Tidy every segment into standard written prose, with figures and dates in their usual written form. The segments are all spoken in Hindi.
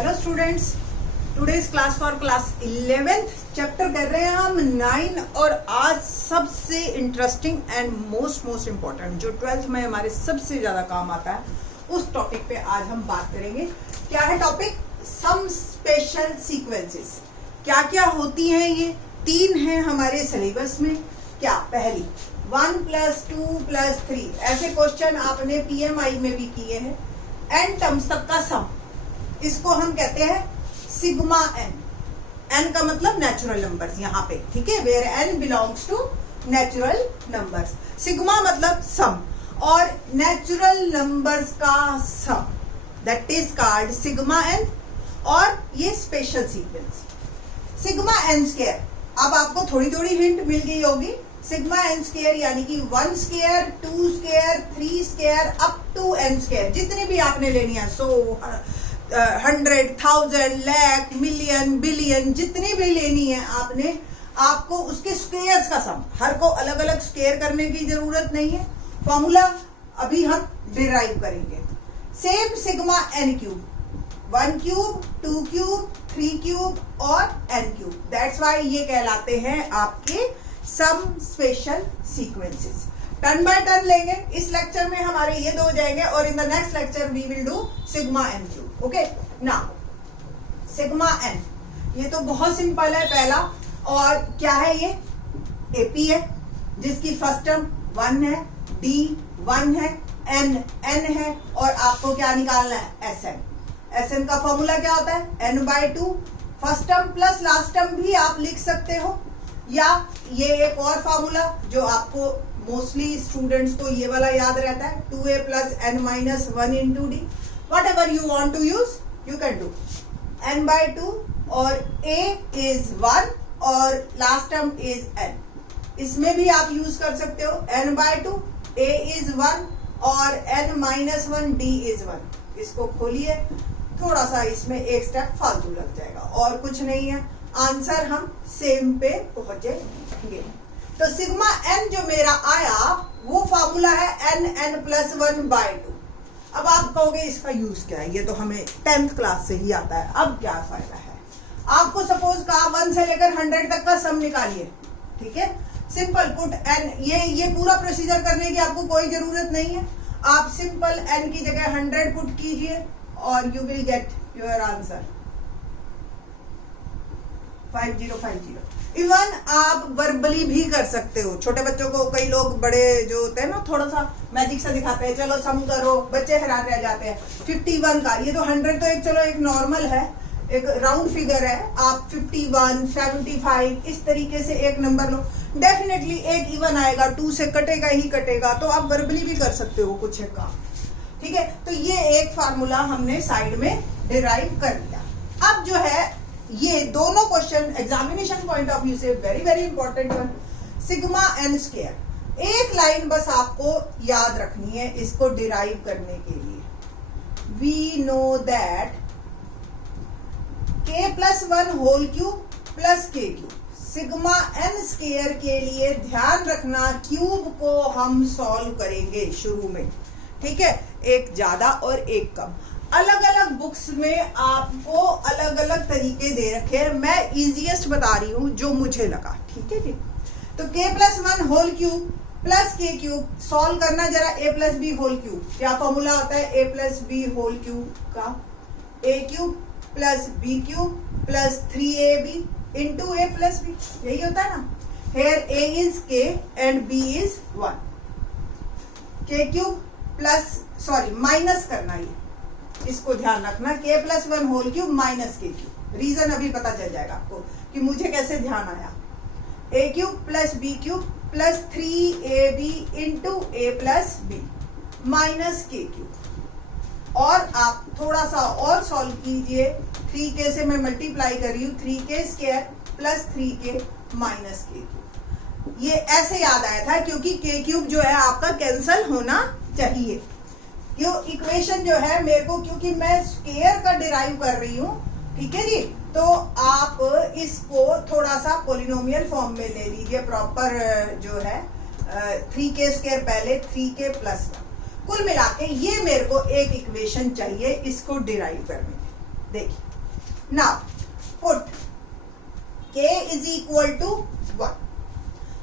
Hello students, today's class for class 11th chapter कर रहे हैं हम 9 और आज सबसे इंटरेस्टिंग एंड मोस्ट इम्पोर्टेंट जो 12th में हमारे सबसे ज्यादा काम आता है उस टॉपिक पे आज हम बात करेंगे। क्या है टॉपिक? सम स्पेशल सीक्वेंसेस। क्या क्या होती हैं ये? 3 हैं हमारे सिलेबस में। क्या? पहली 1 + 2 + 3 ऐसे क्वेश्चन आपने PMI में भी किए हैं। n टर्म्स तक का सम, इसको हम कहते हैं सिग्मा n। n का मतलब नेचुरल नंबर्स यहाँ पे, ठीक है, where n belongs to natural numbers. Sigma मतलब सम और नेचुरल नंबर्स का sum, that is called sigma n। और ये special sequence sigma n square. अब आपको थोड़ी थोड़ी हिंट मिल गई होगी। सिग्मा n स्क्वायर यानी कि 1 square, 2 square, 3 square up to n square, जितनी भी आपने लेनी है, 100, 100, 1000, लाख, मिलियन, बिलियन, जितनी भी लेनी है आपने, आपको उसके स्क्वायर्स का सम। हर को अलग अलग स्क्वायर करने की जरूरत नहीं है। फॉर्मूला अभी हम डिराइव करेंगे। Same sigma n cube, 1 cube, 2 cube, 3 cube और n क्यूब। दैट्स वाई ये कहलाते हैं आपके some special sequences. Turn by turn लेंगे। इस लेक्चर में हमारे ये 2 हो जाएंगे और in the next lecture we will do sigma n cube. Okay, now sigma n, ये तो बहुत सिंपल है पहला। और क्या है ये? AP है जिसकी फर्स्ट टर्म 1 है, D 1 है, N है और आपको क्या निकालना है? SN का फॉर्मूला क्या होता है? n/2। First term plus last term भी आप लिख सकते हो, या ये एक और फॉर्मूला जो आपको मोस्टली स्टूडेंट्स को ये वाला याद रहता है, 2a + n-1 × d। whatever you want to use you can do। n/2 और a is 1 और लास्ट टर्म is n। इसमें भी आप यूज कर सकते हो n/2, a is 1 और n-1 d is 1। इसको खोलिए, थोड़ा सा इसमें एक स्टेप फालतू लग जाएगा और कुछ नहीं है। आंसर हम सेम पे पहुंचेंगे। तो सिग्मा n जो मेरा आया वो फॉर्मूला है n+1/2। अब आप कहोगे इसका यूज क्या है? ये तो हमें 10th क्लास से ही आता है। अब क्या फायदा है? आपको सपोज कहा 1 से लेकर 100 तक का सम निकालिए, ठीक है। सिंपल पुट n, ये पूरा प्रोसीजर करने की आपको कोई जरूरत नहीं है। आप सिंपल n की जगह 100 पुट कीजिए और you will get your answer 5050। Even आप वर्बली भी कर सकते हो। छोटे बच्चों को, कई लोग बड़े जो होते हैं ना, थोड़ा सा मैजिक सा दिखाते हैं, चलो सम करो, बच्चे हैरान रह जाते हैं। 51 का, ये तो 100 तो एक, चलो एक नॉर्मल है, एक राउंड फिगर है। आप 51, 75 इस तरीके से एक नंबर लो, डेफिनेटली एक इवन आएगा, 2 से कटेगा ही कटेगा। तो आप वर्बली भी कर सकते हो कुछ एक काम, ठीक है। तो ये एक फार्मूला हमने साइड में डिराइव कर लिया। अब जो है ये दोनों question examination point of view से very important one, sigma n square. एक लाइन बस आपको याद रखनी है इसको डिराइव करने के लिए। We know that k+1 whole cube plus k cube. Sigma n square के लिए ध्यान रखना क्यूब को हम सॉल्व करेंगे शुरू में, ठीक है, एक ज्यादा और एक कम। अलग अलग बुक्स में आपको अलग अलग तरीके दे रखे हैं, मैं इजीएस्ट बता रही हूं जो मुझे लगा, ठीक है जी। तो k+1 whole cube plus k cube solve करना जरा। a + b होल क्यूब, क्या फॉर्मूला होता है a + b होल क्यूब का? a cube plus b cube plus 3ab into a + b, यही होता है ना। Here a is k and b is 1। k cube plus, sorry minus करना, ये इसको ध्यान रखना, k+1 whole cube minus k cube. Reason अभी पता चल जाएगा आपको कि मुझे कैसे ध्यान आया। a cube plus b cube plus 3ab into a + b minus k cube. और आप थोड़ा सा और सॉल्व कीजिए। 3k से मैं मल्टीप्लाई कर रही हूँ, 3k square plus 3k minus k cube. ये ऐसे याद आया था क्योंकि k क्यूब जो है आपका कैंसल होना चाहिए। क्यों? इक्वेशन जो है मेरे को, क्योंकि मैं स्क्वायर का डिराइव कर रही हूँ, ठीक है जी, तो आप इसको थोड़ा सा पोलिनोमियल फॉर्म में ले लीजिए। प्रॉपर जो है 3k स्क्वायर पहले, 3k + 1। कुल मिला के ये मेरे को एक इक्वेशन चाहिए इसको डिराइव करने में। देखिए now put k is equal to 1।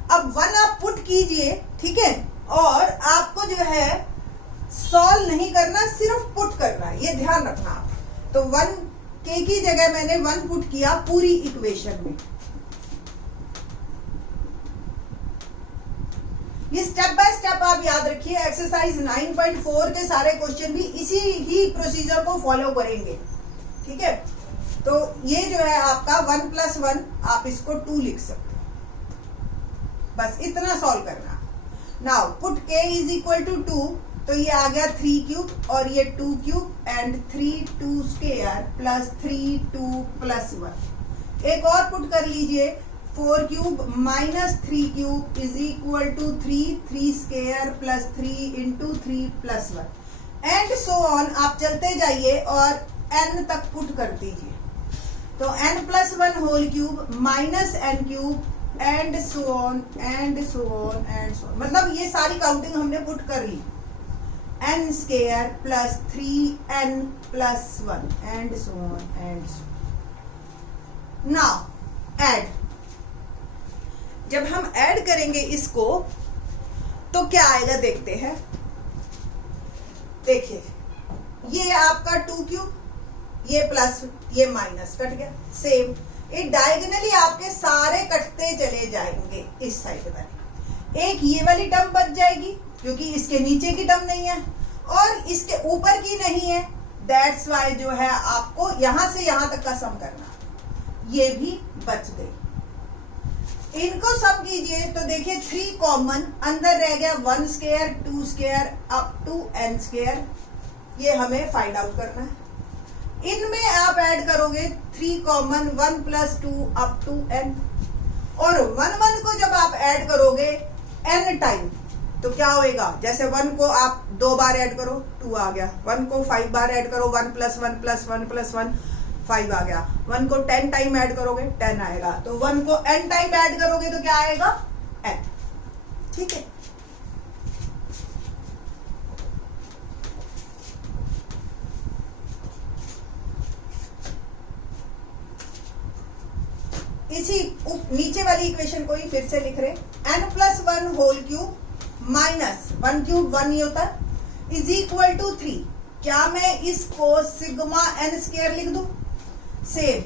अब 1 आप पुट कीजिए, ठीक है, और आपको जो है सॉल्व नहीं करना, सिर्फ पुट करना है, ये ध्यान रखना आप। तो 1 k की जगह मैंने 1 पुट किया पूरी इक्वेशन में। ये स्टेप बाय स्टेप आप याद रखिए, एक्सरसाइज 9.4 के सारे क्वेश्चन भी इसी ही प्रोसीजर को फॉलो करेंगे, ठीक है। तो ये जो है आपका 1 + 1, आप इसको 2 लिख सकते हो, बस इतना सॉल्व करना। Now put k is equal to 2, तो ये आ गया 3 क्यूब और ये 2 cube and 3 2 square plus 3 2 plus 1। एक और पुट कर लीजिए, 4 cube minus 3 cube is equal to 3 square plus 3 into 3 plus 1 and so on. आप चलते जाइए और n तक पुट कर दीजिए। तो n + 1 whole cube minus n cube and so on and so on and so on, मतलब ये सारी काउंटिंग हमने पुट कर ली। n square plus 3n plus 1 and so on and so. Now add, जब हम ऐड करेंगे इसको तो क्या आएगा देखते हैं। देखिए ये आपका 2 क्यूब, ये प्लस, ये माइनस कट गया, सेम ये डायगोनली आपके सारे कटते चले जाएंगे इस साइड वाली। एक ये वाली टर्म बच जाएगी क्योंकि इसके नीचे की टर्म नहीं है और इसके ऊपर की नहीं है, दैट्स वाई जो है आपको यहां से यहां तक का सम करना, ये भी बच गई। इनको सम कीजिए तो देखिए 3 कॉमन, अंदर रह गया 1 square 2 square up to n square, ये हमें फाइंड आउट करना है। इनमें आप ऐड करोगे 3 कॉमन 1 + 2 अप टू n, और 1 1 को जब आप ऐड करोगे n टाइम तो क्या होएगा, जैसे 1 को आप 2 बार ऐड करो 2 आ गया, 1 को 5 बार ऐड करो 1 + 1 + 1 + 1 5 आ गया, 1 को 10 टाइम ऐड करोगे 10 आएगा, तो 1 को n टाइम ऐड करोगे तो क्या आएगा n, ठीक है। इसी नीचे वाली इक्वेशन को ही फिर से लिख रहे, n + 1 whole cube minus 1 cube 1 ही होता है इज इक्वल टू 3। क्या मैं इसको सिग्मा n स्क्वायर लिख दूं, सेम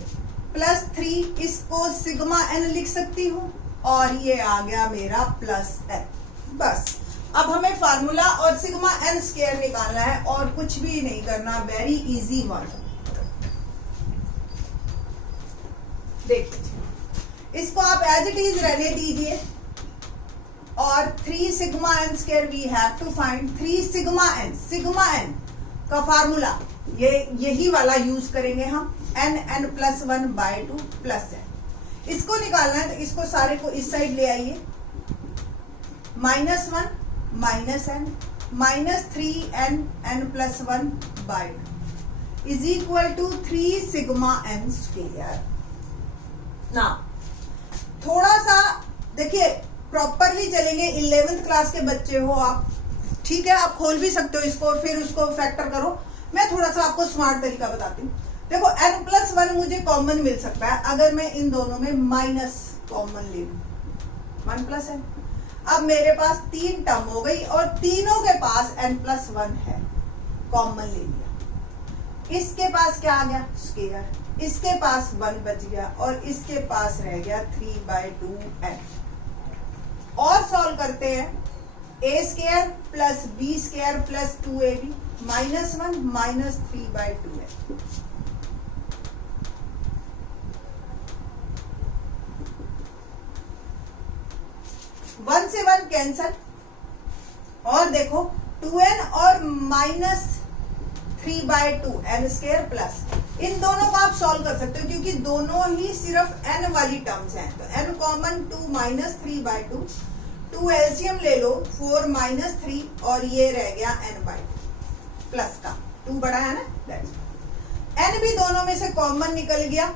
प्लस 3 इसको सिग्मा n लिख सकती हूँ और ये आ गया मेरा प्लस n। बस अब हमें फार्मूला और सिग्मा n स्क्वायर निकालना है और कुछ भी नहीं करना, वेरी इजी वन। देखिए इसको आप एज इट इज रहने दीजिए और 3 sigma n square we have to find 3 sigma n का फार्मूला यही वाला यूज करेंगे हम, n + 1/2 प्लस n। इसको निकालना है तो इसको सारे को इस साइड ले आइए, -1 -n -3n n + 1/2 is equal to 3 sigma n square. ना थोड़ा सा देखिए प्रॉपरली चलेंगे, 11th क्लास के बच्चे हो आप, ठीक है, आप खोल भी सकते हो इसको और फिर उसको फैक्टर करो। मैं थोड़ा सा आपको स्मार्ट तरीका बताती हूँ। देखो n + 1 मुझे कॉमन मिल सकता है अगर मैं इन दोनों में माइनस कॉमन ले लूं, 1 + n। अब मेरे पास 3 टर्म हो गई और तीनों के पास n + 1 है, कॉमन ले लिया। इसके पास क्या आ गया स्क्वायर, इसके पास 1 बच गया और इसके पास रह गया 3/2n। और सॉल्व करते हैं, a² + b² + 2ab -1 -3/2n। 1 से 1 कैंसल और देखो 2n और -3/2 n² प्लस, इन दोनों को आप सॉल्व कर सकते हो क्योंकि दोनों ही सिर्फ n वाली टर्म्स हैं। तो n कॉमन 2 -3/2, 2 एलसीएम ले लो 4 -3 और ये रह गया n/2 प्लस का 2 बड़ा है ना, n भी दोनों में से कॉमन निकल गया।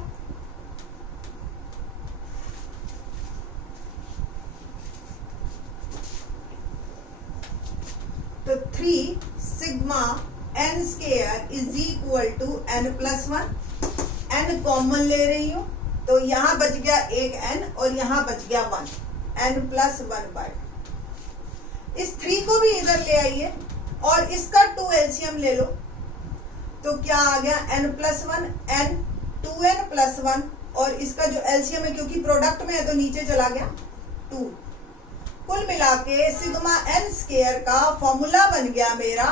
तो 3 sigma n² is equal to n + 1 n common ले रही हूं, तो यहां बच गया एक n और यहां बच गया 1, n+1/2। इस 3 को भी इधर ले आइए और इसका 2 एलसीएम ले लो, तो क्या आ गया n+1 n 2n+1, और इसका जो एलसीएम है क्योंकि प्रोडक्ट में है तो नीचे चला गया 2। कुल मिला के सिग्मा n स्क्वायर का फॉर्मूला बन गया मेरा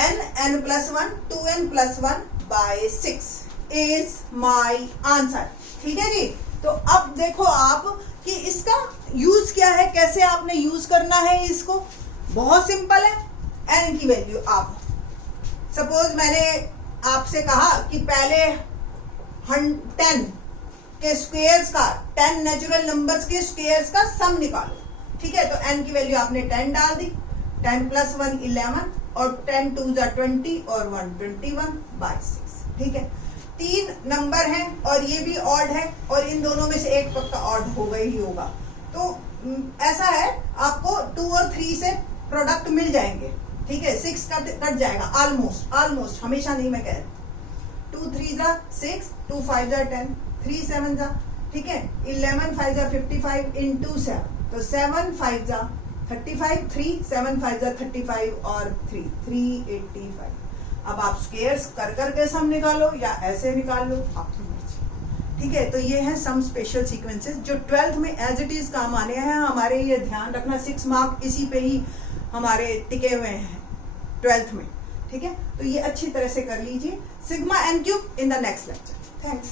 n+1 2n+1/6 is my answer. ठीक है जी। तो अब देखो आप कि इसका यूज क्या है, कैसे आपने यूज करना है इसको। बहुत सिंपल है। n की वैल्यू आप सपोज मैंने आपसे कहा कि पहले 10 के स्क्वायर्स का 10 नेचुरल नंबर्स के स्क्वायर्स का सम निकालो। ठीक है, तो n की वैल्यू आपने 10 डाल दी, 10+1 11 और 10 2 20 और 1 21/6। ठीक है, 3 नंबर हैं और ये भी ऑड है और इन दोनों में से एक पक्का ऑड होगा ही होगा। तो ऐसा है, आपको 2 और 3 से प्रोडक्ट मिल जाएंगे। ठीक है, 6 कट जाएगा ऑलमोस्ट, हमेशा नहीं मैं कह रही। 2 3 6, 2 5 10, 3 7 ठीक है, 11 5 55 into 7, तो 7 5 35, 3 7 5 35 और 3 385। अब आप स्क्वायर्स कर करके सम निकालो या ऐसे निकाल लो, आपकी मर्जी। ठीक है, तो ये है सम स्पेशल सीक्वेंसेस जो 12th में एज इट इज काम आने हैं हमारे। ये ध्यान रखना, 6 मार्क इसी पे ही हमारे टिके हुए हैं 12th में। ठीक है, तो ये अच्छी तरह से कर लीजिए। Sigma n³ in the next lecture. Thanks.